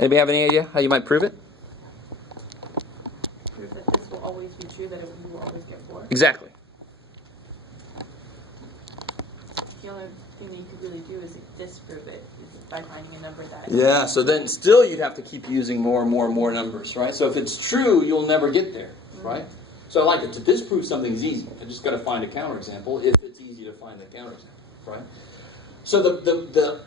Anybody have any idea how you might prove it? Prove that this will always be true, that you will always get 4. Exactly. The only thing that you could really do is disprove it by finding a number that... Yeah, so then still you'd have to keep using more and more and more numbers, right? So if it's true, you'll never get there, right? So I like it. To disprove something is easy. I just got to find a counterexample if it's easy to find the counterexample, right? So the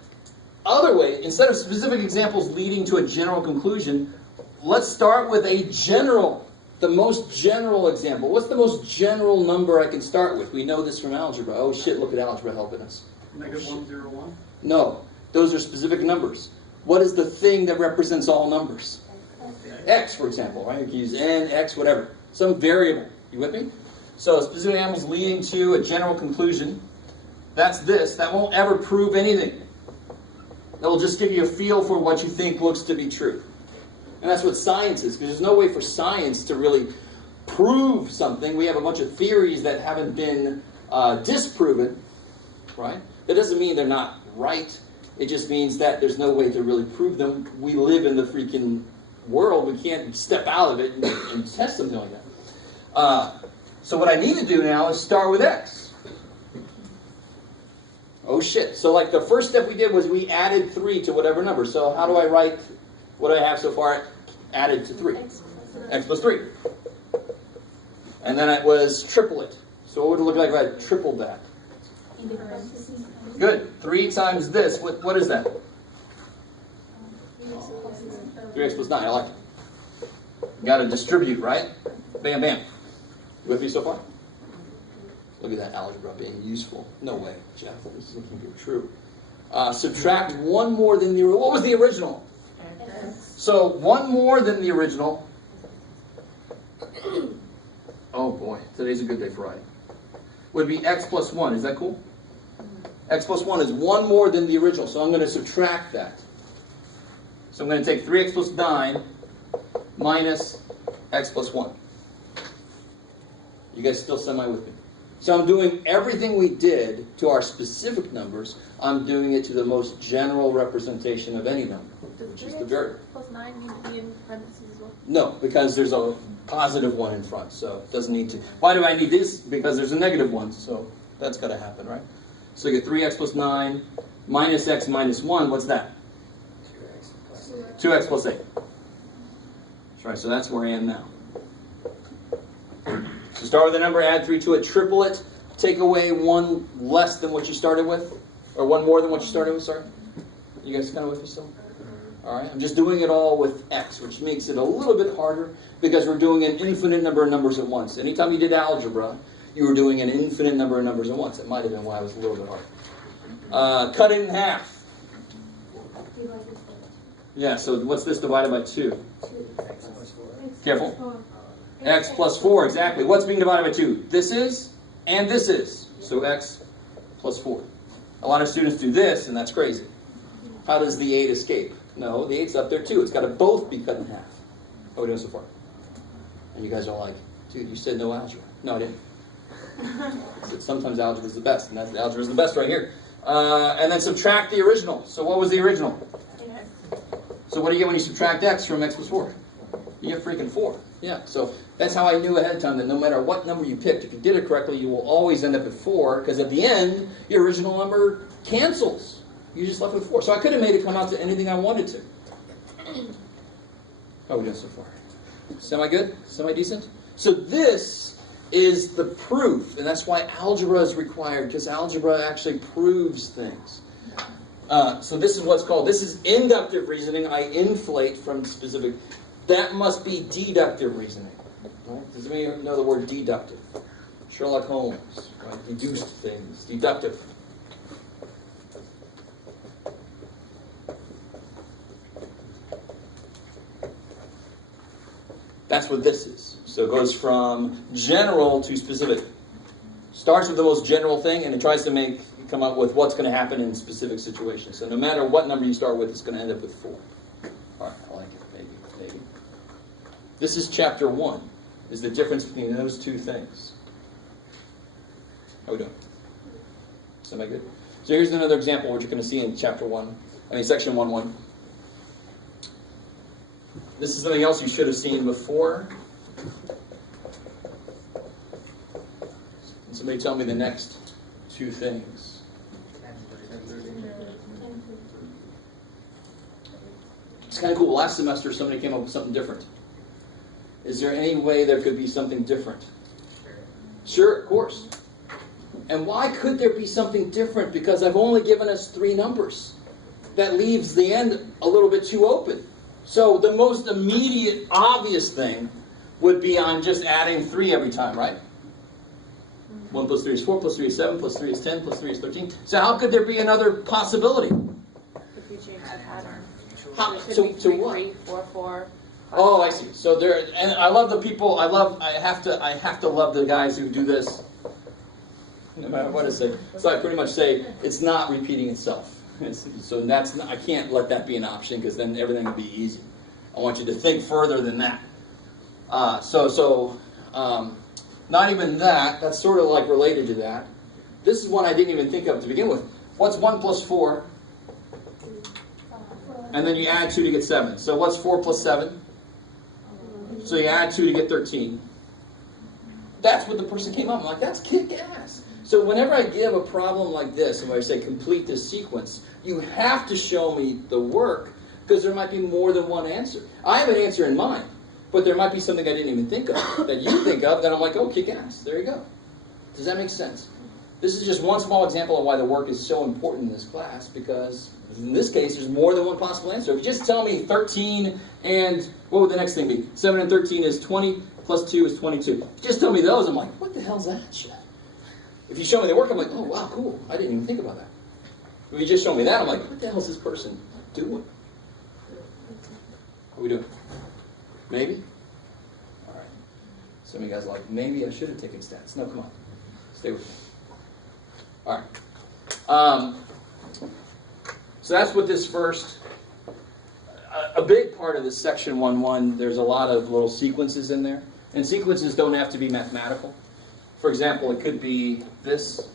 other way, instead of specific examples leading to a general conclusion, let's start with a general, the most general example. What's the most general number I can start with? We know this from algebra. Oh shit, look at algebra helping us. -101? No, those are specific numbers. What is the thing that represents all numbers? X, for example, right? You can use n, x, whatever. Some variable. You with me? So specific examples leading to a general conclusion. That's this. That won't ever prove anything. That will just give you a feel for what you think looks to be true. And that's what science is, because there's no way for science to really prove something. We have a bunch of theories that haven't been disproven, right? That doesn't mean they're not right. It just means that there's no way to really prove them. We live in the freaking world. We can't step out of it and test something like that. So what I need to do now is start with x. Oh shit. So like the first step we did was we added 3 to whatever number. So how do I write what do I have so far added to 3? X plus 3. And then it was triplet. So what would it look like if I tripled that? Good. 3 times this. What is that? 3x plus 9. I like it. Got to distribute, right? Bam, bam. You with me so far? Look at that algebra being useful. No way, Jeff. This isn't going to be true. Subtract 1 more than the... What was the original? So 1 more than the original. Oh boy, today's a good day for writing. Would be x plus 1. Is that cool? X plus 1 is 1 more than the original, so I'm going to subtract that. So I'm going to take 3x plus 9 minus x plus 1. You guys still semi with me? So I'm doing everything we did to our specific numbers, I'm doing it to the most general representation of any number, which is the variable. Plus 9 need to be in parentheses as well? No, because there's a positive 1 in front, so it doesn't need to. Why do I need this? Because there's a negative 1, so that's got to happen, right? So you get 3x plus 9 minus x minus 1. What's that? 2x plus 8. That's right, so that's where I am now. So start with a number, add 3 to it, triple it, take away 1 less than what you started with, or 1 more than what you started with, sorry. You guys kind of with me still? All right, I'm just doing it all with x, which makes it a little bit harder because we're doing an infinite number of numbers at once. Anytime you did algebra, you were doing an infinite number of numbers at once. It might have been why it was a little bit hard. Cut it in half. Yeah, so what's this divided by 2? Careful. X plus 4, exactly. What's being divided by 2? This is, and this is. So x plus 4. A lot of students do this, and that's crazy. How does the 8 escape? No, the 8's up there too. It's got to both be cut in half. How are we doing so far? And you guys are like, dude, you said no algebra. No, I didn't. I said sometimes algebra is the best, and that's the algebra is the best right here. And then subtract the original. So what was the original? So what do you get when you subtract x from x plus 4? You get freaking 4. Yeah, so that's how I knew ahead of time that no matter what number you picked, if you did it correctly, you will always end up at 4, because at the end, your original number cancels. You just left with 4. So I could have made it come out to anything I wanted to. How are we doing so far? Semi-good? Semi-decent? So this is the proof, and that's why algebra is required, because algebra actually proves things. So this is what's called, this is inductive reasoning. I inflate from specific. That must be deductive reasoning. Right? Does anybody know the word deductive? Sherlock Holmes, right? Deduced things. Deductive. That's what this is. So it goes from general to specific. Starts with the most general thing, and it tries to come up with what's going to happen in specific situations. So no matter what number you start with, it's going to end up with 4. All right, I like it. Maybe. This is chapter 1, is the difference between those two things. How are we doing? Semi good? So here's another example which you're going to see in chapter 1, section 1:1. This is something else you should have seen before. Somebody tell me the next two things. It's kind of cool. Last semester, somebody came up with something different. Is there any way there could be something different? Sure, of course. And why could there be something different? Because I've only given us 3 numbers. That leaves the end a little bit too open. So the most immediate, obvious thing would be on just adding 3 every time, right? 1 plus 3 is 4, plus 3 is 7, plus 3 is 10, plus 3 is 13. So how could there be another possibility? If we change the pattern. How, So it could be to 3, what? 3, 4, 4. Oh, I see. So there, and I love the people. I have to love the guys who do this. No matter what I say. So I pretty much say it's not repeating itself. So that's not, I can't let that be an option because then everything will be easy. I want you to think further than that. Not even that. That's sort of like related to that. This is one I didn't even think of to begin with. What's 1 plus 4? And then you add 2 to get 7. So what's 4 plus 7? So you add 2 to get 13. That's what the person came up. I'm like, that's kick-ass. So whenever I give a problem like this, and when I say complete this sequence, you have to show me the work, because there might be more than one answer. I have an answer in mind, but there might be something I didn't even think of, that you think of, that I'm like, oh, kick-ass. There you go. Does that make sense? This is just one small example of why the work is so important in this class, because in this case, there's more than one possible answer. If you just tell me 13 and, what would the next thing be? 7 and 13 is 20, plus 2 is 22. Just tell me those, I'm like, what the hell's that shit? If you show me the work, I'm like, oh, wow, cool. I didn't even think about that. If you just show me that, I'm like, what the hell is this person doing? What are we doing? Maybe? All right. Some of you guys are like, maybe I should have taken stats. No, come on. Stay with me. All right. So that's what this first, a big part of this section 1.1, there's a lot of little sequences in there. And sequences don't have to be mathematical. For example, it could be this.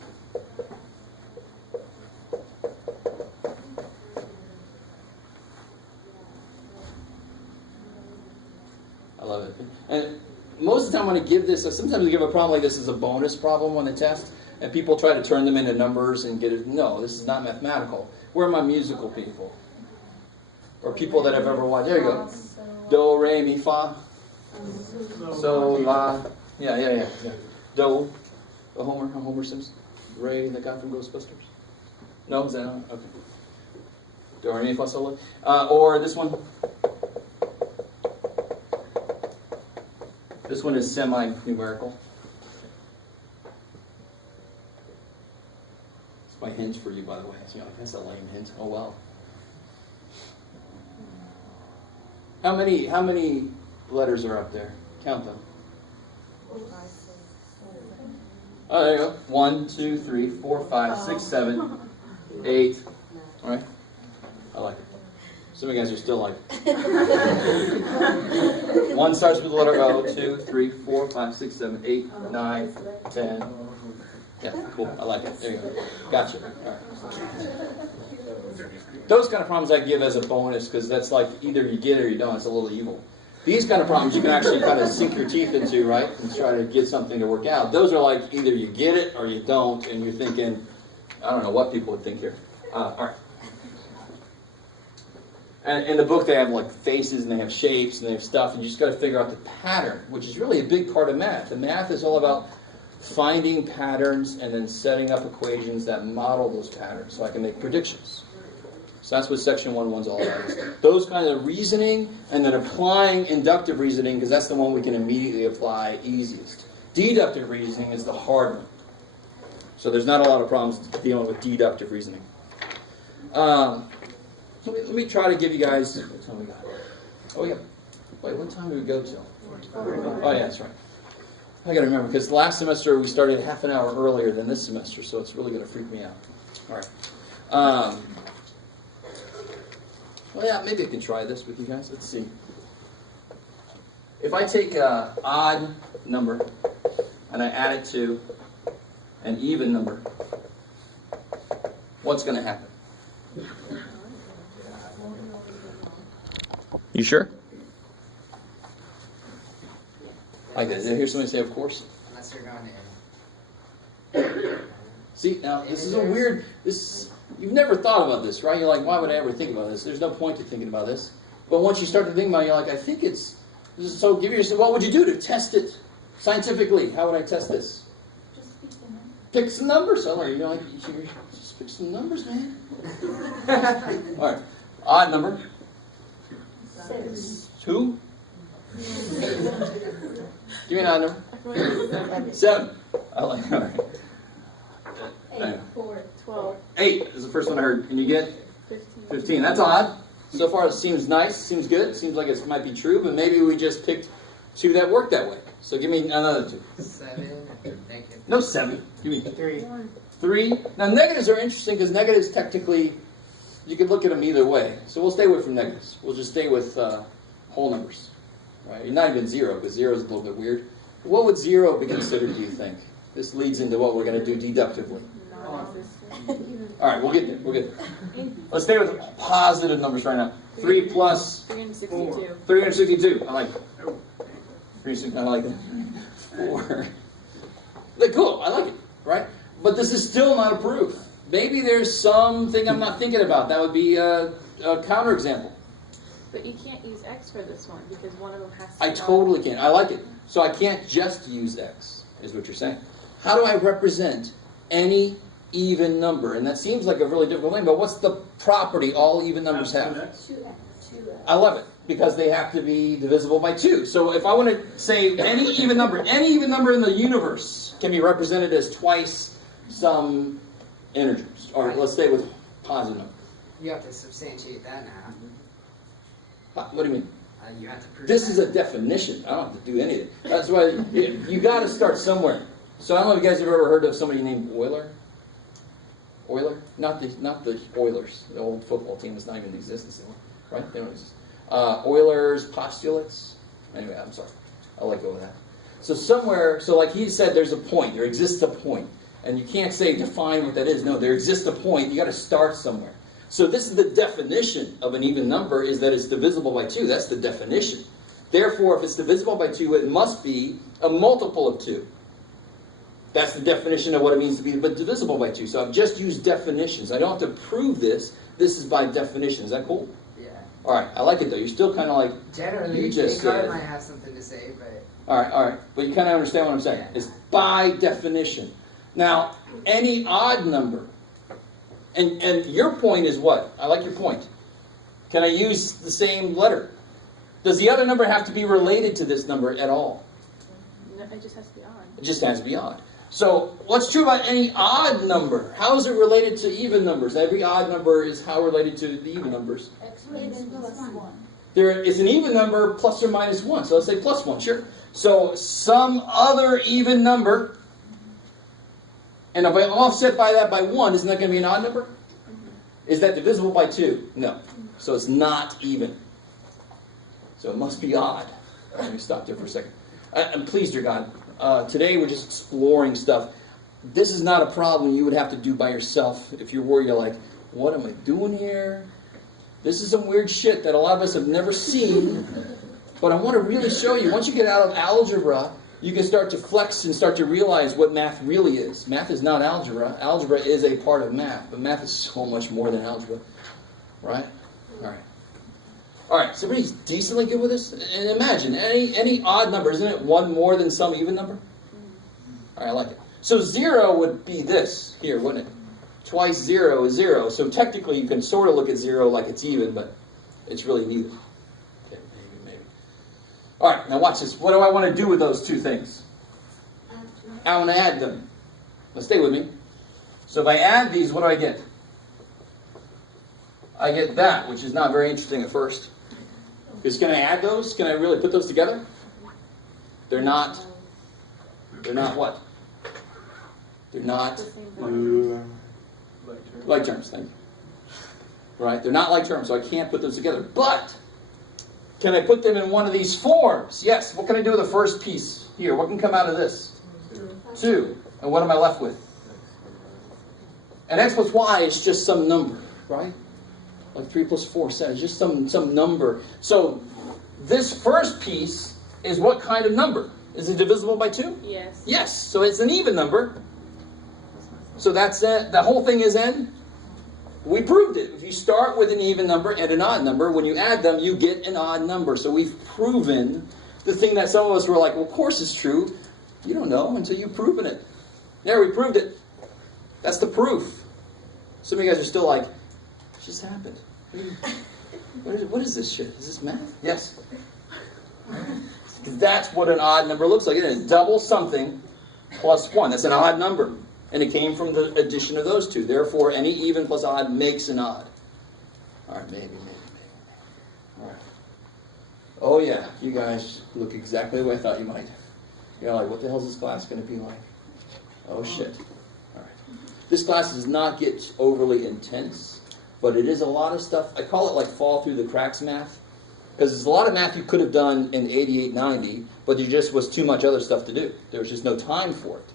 I love it. And most of the time when I give this, sometimes I give a problem like this as a bonus problem on the test, and people try to turn them into numbers and get it. No, this is not mathematical. Where are my musical people? Or people that have ever watched? There you go. Do, re, mi, fa. So, la. Yeah. Do. Homer Simpson. Ray, the guy from Ghostbusters. No, is that not? Okay. Do, re, mi, fa, sol, la. Or this one. This one is semi-numerical. It's my hint for you, by the way. So, that's a lame hint. Oh, wow. How many letters are up there? Count them. Oh, there you go. 1, 2, 3, 4, 5, 6, 7, 8. All right. I like it. Some of you guys are still like. 1 starts with the letter O. 2, 3, 4, 5, 6, 7, 8, 9, 10. Yeah, cool. I like it. There you go. Gotcha. All right. Those kind of problems I give as a bonus because that's like either you get it or you don't. It's a little evil. These kind of problems you can actually kind of sink your teeth into, right? And try to get something to work out. Those are like either you get it or you don't, and you're thinking, I don't know what people would think here. All right. And in the book they have like faces and they have shapes and they have stuff, and you just got to figure out the pattern, which is really a big part of math. And math is all about finding patterns and then setting up equations that model those patterns so I can make predictions. So that's what section 1.1 is all about. Those kinds of reasoning and then applying inductive reasoning, because that's the one we can immediately apply easiest. Deductive reasoning is the hard one. So there's not a lot of problems dealing with deductive reasoning. Let me try to give you guys, what time we got? Oh yeah. Wait, what time did we go till? Oh yeah, that's right. I got to remember, because last semester we started half an hour earlier than this semester, so it's really going to freak me out. All right. Well, yeah, maybe I can try this with you guys. Let's see. If I take an odd number and I add it to an even number, what's going to happen? You sure? Like that. Did I hear somebody say, of course? Unless you're going to See, now this is a weird, you've never thought about this, right? You're like, why would I ever think about this? There's no point to thinking about this. But once you start to think about it, you're like, I think it's, so give yourself, what would you do to test it scientifically? How would I test this? Just pick the number. Pick some numbers. You're like, just pick some numbers, man. All right, odd number. 2. Give me an odd number. 7. I like it. All right. 8, 4, 12, 8 is the first one I heard. And you get 15. 15. That's odd. So far it seems nice, seems good, seems like it might be true, but maybe we just picked 2 that work that way. So give me another 2. 7. Negative. No 7. Give me 3. 3. Now negatives are interesting because negatives technically, you could look at them either way. So we'll stay away from negatives. We'll just stay with whole numbers. Right? Not even 0, because 0 is a little bit weird. What would 0 be considered, do you think? This leads into what we're going to do deductively. All right, we'll get there. We'll get there. Let's stay with positive numbers right now. 3 plus 362. 362. I like it. 362. I like that. 4. Cool. I like it. Right? But this is still not a proof. Maybe there's something I'm not thinking about. That would be a counterexample. But you can't use X for this one because one of them has to I be totally can. I like it. So I can't just use X, is what you're saying. How do I represent any even number? And that seems like a really difficult thing, but what's the property all even numbers have? 2x. I love it, because they have to be divisible by 2. So if I want to say any even number in the universe can be represented as twice some integers. Or let's stay with positive number. You have to substantiate that now. What do you mean? You have to prove This that. is a definition. I don't have to do anything. That's why you got to start somewhere. So I don't know if you guys have ever heard of somebody named Euler. Euler? Not the Oilers. The old football team is not even in existence anymore. Right? They don't exist. Euler's postulates. Anyway, I'm sorry. I'll let go of that. So somewhere, so like he said, there's a point. There exists a point. And you can't say define what that is. No, there exists a point. You got to start somewhere. So this is the definition of an even number, is that it's divisible by 2. That's the definition. Therefore, if it's divisible by 2, it must be a multiple of 2. That's the definition of what it means to be divisible by 2. So I've just used definitions. I don't have to prove this. This is by definition. Is that cool? Yeah. All right. I like it, though. You're still kind of like, Generally, you just Descartes said. might have something to say, but all right. But you kind of understand what I'm saying. Yeah. It's by definition. Now, any odd number, and your point is what? I like your point. Can I use the same letter? Does the other number have to be related to this number at all? No, it just has to be odd. It just has to be odd. So, what's true about any odd number? How is it related to even numbers? Every odd number is how related to the even numbers. X plus 1. There is an even number plus or minus 1. So let's say plus 1, sure. So some other even number, and if I offset by that by 1, isn't that going to be an odd number? Is that divisible by 2? No. So it's not even. So it must be odd. Let me stop there for a second. And please, dear God, today we're just exploring stuff. This is not a problem you would have to do by yourself if you're worried. You're like, what am I doing here? This is some weird shit that a lot of us have never seen. But I want to really show you, once you get out of algebra, you can start to flex and start to realize what math really is. Math is not algebra. Algebra is a part of math, but math is so much more than algebra. Right? All right. All right, so everybody's decently good with this? And imagine, any odd number, isn't it 1 more than some even number? All right, I like it. So 0 would be this here, wouldn't it? Twice 0 is 0. So technically you can sort of look at 0 like it's even, but it's really neither. Okay, maybe. All right, now watch this. What do I want to do with those two things? I want to add them. Now stay with me. So if I add these, what do I get? I get that, which is not very interesting at first. Because can I add those? Can I really put those together? They're not what? They're not like terms, thank you. Right? They're not like terms, so I can't put those together. But, can I put them in one of these forms? Yes. What can I do with the first piece here? What can come out of this? 2. And what am I left with? And x plus y is just some number, right? Like 3 plus 4 says, just some number. So, this first piece is what kind of number? Is it divisible by 2? Yes. Yes, so it's an even number. So that's it. The whole thing is n. We proved it. If you start with an even number and an odd number, when you add them, you get an odd number. So we've proven the thing that some of us were like, well, of course it's true. You don't know until you've proven it. There, we proved it. That's the proof. Some of you guys are still like, it just happened. What is this shit? Is this math? Yes. That's what an odd number looks like. Isn't it? Double something plus 1. That's an odd number. And it came from the addition of those two. Therefore, any even plus odd makes an odd. All right, maybe. All right. Oh, yeah, you guys look exactly the way I thought you might. You're like, what the hell is this class going to be like? Oh, shit. All right. This class does not get overly intense, but it is a lot of stuff. I call it like fall through the cracks math, because there's a lot of math you could have done in 88, 90, but there just was too much other stuff to do. There was just no time for it.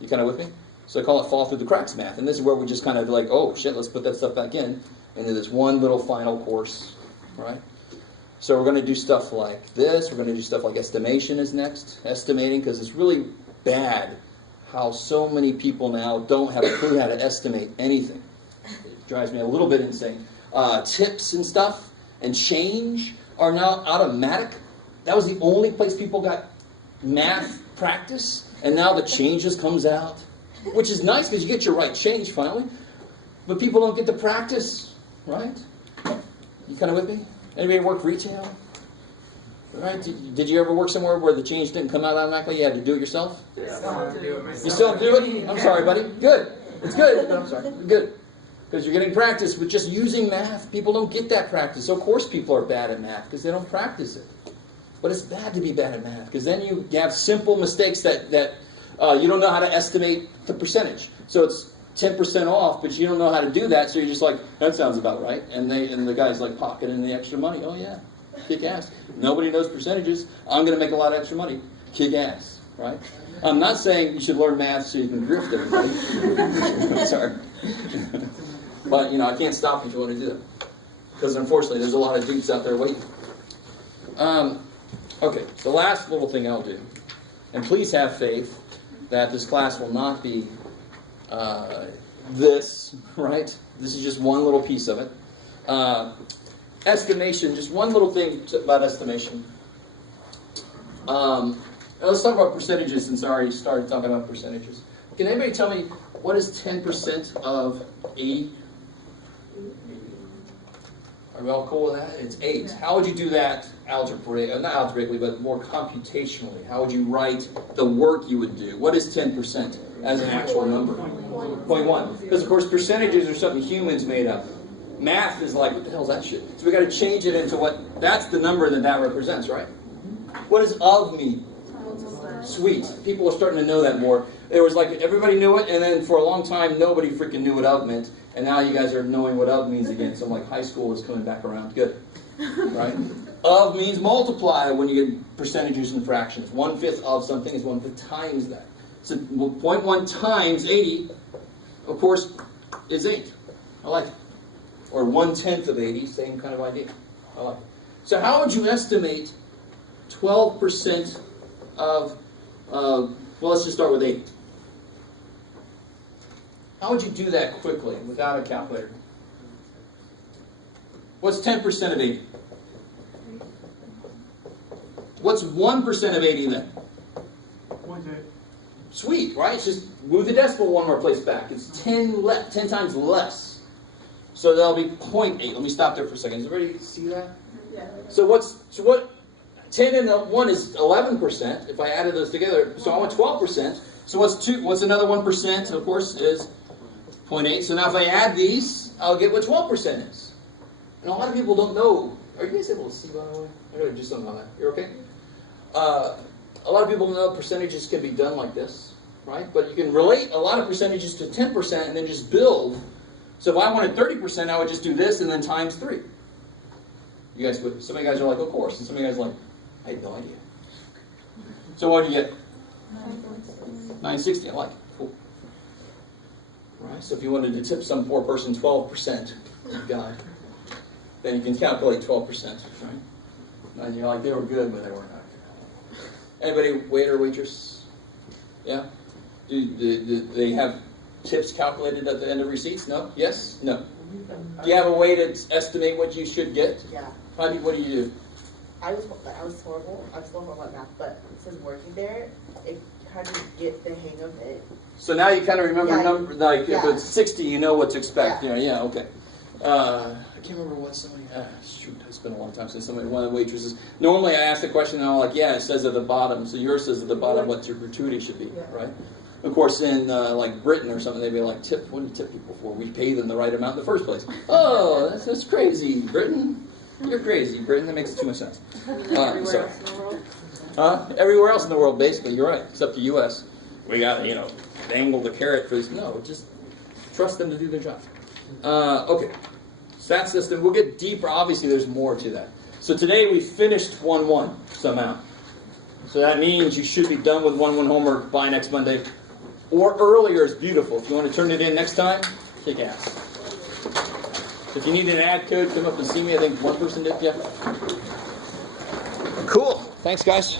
You kind of with me? So I call it fall through the cracks math. And this is where we just kind of like, oh, shit, let's put that stuff back in into this one little final course, right? So we're going to do stuff like this. We're going to do stuff like estimation is next. Estimating, because it's really bad how so many people now don't have a clue how to estimate anything. It drives me a little bit insane. Tips and stuff and change are now automatic. That was the only place people got math practice, and now the change just comes out. Which is nice because you get your right change finally. But people don't get the practice, right? You kind of with me? Anybody work retail? Right? Did you ever work somewhere where the change didn't come out automatically? You had to do it yourself? You still do it? I'm sorry, buddy. Good. It's good. No, I'm sorry. Good. Because you're getting practice with just using math. People don't get that practice. So of course people are bad at math because they don't practice it. But it's bad to be bad at math because then you have simple mistakes that you don't know how to estimate the percentage. So it's 10% off, but you don't know how to do that, so you're just like, that sounds about right. And the guy's like pocketing the extra money. Oh yeah, kick ass. Nobody knows percentages. I'm going to make a lot of extra money. Kick ass, right? I'm not saying you should learn math so you can grift everybody. I'm sorry. But, I can't stop you if you want to do that. Because unfortunately, there's a lot of dudes out there waiting. Okay, the last little thing I'll do. And please have faith that this class will not be this, right? This is just one little piece of it. Estimation, just one little thing about estimation. Let's talk about percentages since I already started talking about percentages. Can anybody tell me what is 10% of 80? Are we all cool with that? It's 8. How would you do that not algebraically, but more computationally? How would you write the work you would do? What is 10% as an actual number? 0.1. Because, of course, percentages are something humans made up. Math is like, what the hell is that shit? So we got to change it into what, that's the number that represents, right? What does of mean? Sweet. People are starting to know that more. It was like everybody knew it, and then for a long time, nobody freaking knew what of meant. And now you guys are knowing what of means again. So I'm like, high school is coming back around. Good. Right? Of means multiply when you get percentages and fractions. 1/5 of something is 1/5 times that. So 0.1 times 80, of course, is 8. I like it. Or 1/10 of 80, same kind of idea. I like it. So how would you estimate 12% of, well, let's just start with 80. How would you do that quickly without a calculator? What's 10% of 80? What's 1% of 80 then? 0.8. Sweet, right? It's just move the decimal one more place back. It's 10 times less. So that'll be 0.8. Let me stop there for a second. Does everybody see that? Yeah. So what 10 and 1 is 11%. If I added those together, so I want 12%. So what's another 1%? Of course, is 0.8. So now if I add these, I'll get what 12% is. And a lot of people don't know. Are you guys able to see, by the way? I gotta do something on that. You're okay? A lot of people know percentages can be done like this, right? But you can relate a lot of percentages to 10% and then just build. So if I wanted 30%, I would just do this and then times 3. You guys would. Some of you guys are like, of course. And some of you guys are like, I had no idea. So what do you get? 960. I like it. Cool. Right. So if you wanted to tip some poor person 12%, God, then you can calculate 12%. Right. And you're like, they were good, but they were not good. Anybody, waiter, waitress? Yeah? Do they have tips calculated at the end of receipts? No? Yes? No? Do you have a way to estimate what you should get? Yeah. What do you do? I was horrible. I was horrible at math, but since working there, it kind of get the hang of it. So now you kind of remember Yeah. number, like if Yeah. it's 60, you know what to expect. Yeah. Yeah, okay. I can't remember what somebody, shoot, it's been a long time since one of the waitresses. Normally I ask the question and I'm like, yeah, it says at the bottom. So yours says at the bottom what your gratuity should be, Yeah. right? Of course, in like Britain or something, they'd be like, what do you tip people for? We pay them the right amount in the first place. Oh, that's crazy, Britain. You're crazy, Britain. That makes too much sense. I mean, like everywhere so- else in the world. Everywhere else in the world, basically, you're right, except the U.S. We got to, dangle the carrot for this. No, just trust them to do their job. Okay, stat system. We'll get deeper. Obviously, there's more to that. So today we finished 1-1 somehow. So that means you should be done with 1-1 homework by next Monday. Or earlier is beautiful. If you want to turn it in next time, kick ass. If you need an ad code, come up and see me. I think one person did. Yeah. Cool. Thanks, guys.